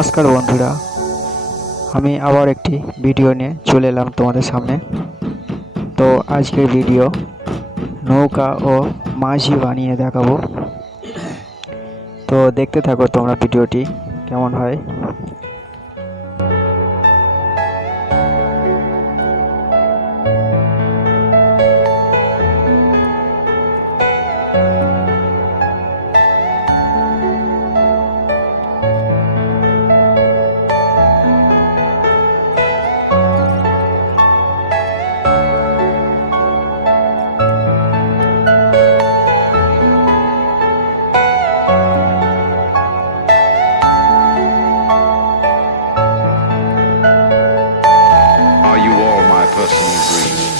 নমস্কার বন্ধুরা, আমি আবার একটি ভিডিও নিয়ে চলে এলাম তোমাদের সামনে। তো আজকের ভিডিও নৌকা ও মাঝি বানিয়ে দেখাবো। তো দেখতে থাকো তোমরা ভিডিওটি কেমন হয়। Are you all my personal dreams?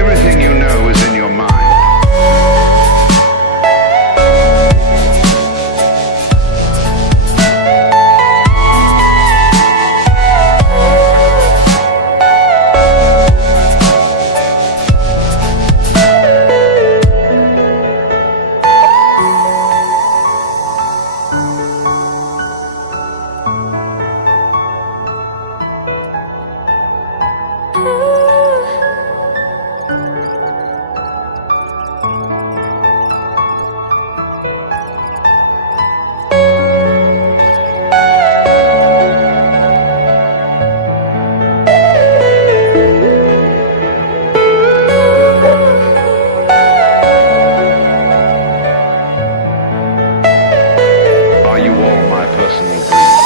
Everything you know is in your mind. Are you all my personal dreams?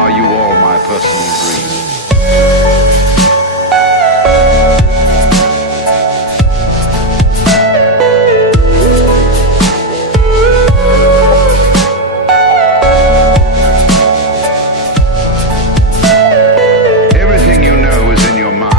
Are you all my personal dreams? Everything you know is in your mind.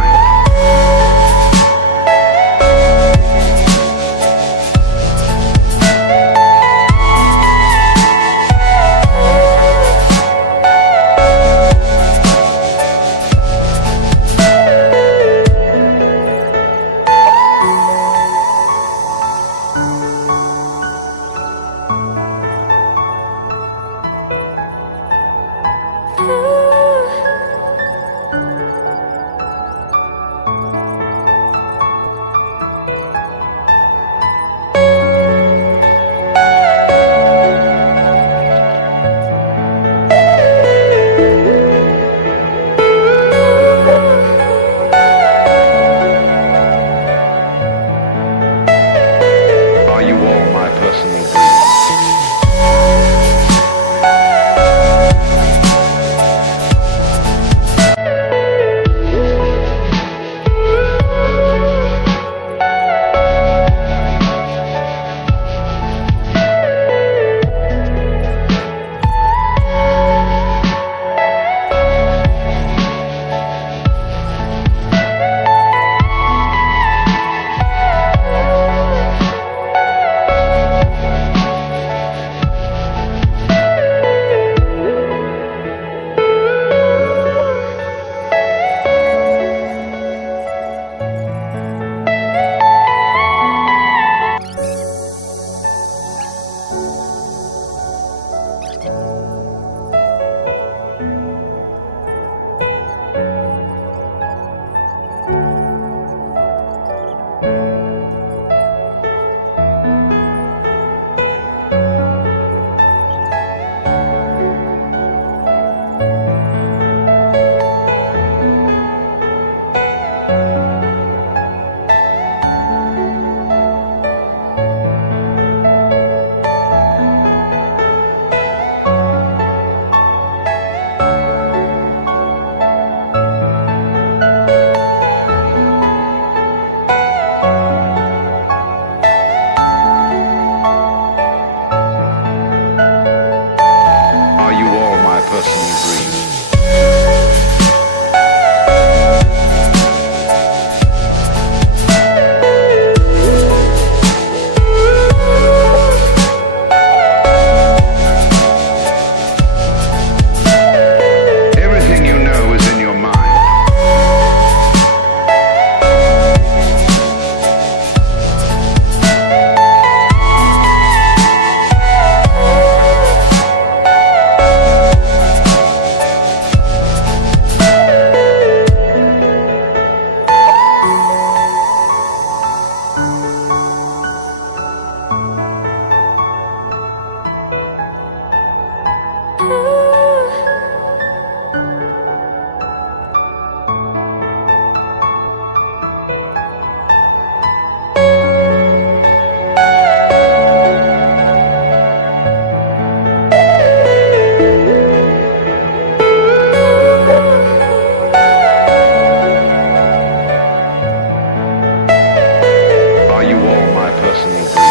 personal dream. Everything you know is in your mind. Are you all my personal dream?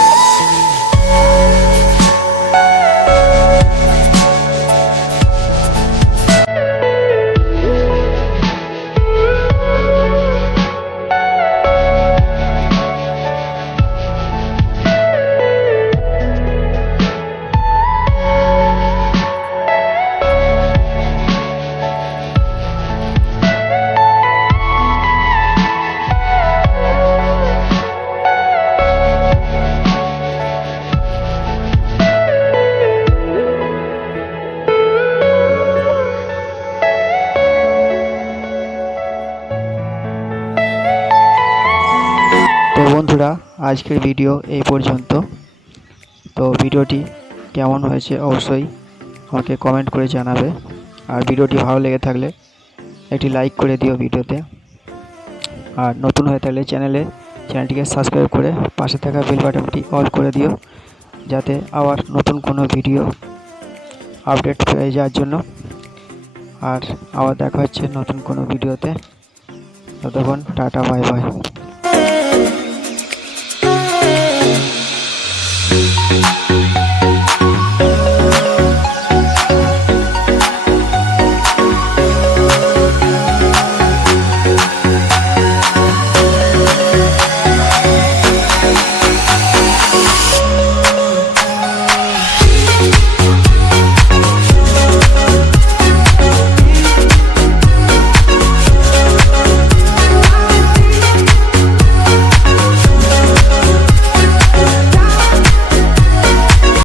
তো বন্ধুরা, আজকের ভিডিও এই পর্যন্ত। তো ভিডিওটি কেমন হয়েছে অবশ্যই আমাকে কমেন্ট করে জানাবে। আর ভিডিওটি ভালো লেগে থাকলে একটি লাইক করে দিও ভিডিওতে। আর নতুন হয়ে থাকলে চ্যানেলটিকে সাবস্ক্রাইব করে পাশে থাকা বেল বাটনটি অল করে দিও, যাতে আবার নতুন কোনো ভিডিও আপডেট পেয়ে যাওয়ার জন্য। আর আবার দেখা হচ্ছে নতুন কোনো ভিডিওতে। ততক্ষণ টাটা, বাই বাই।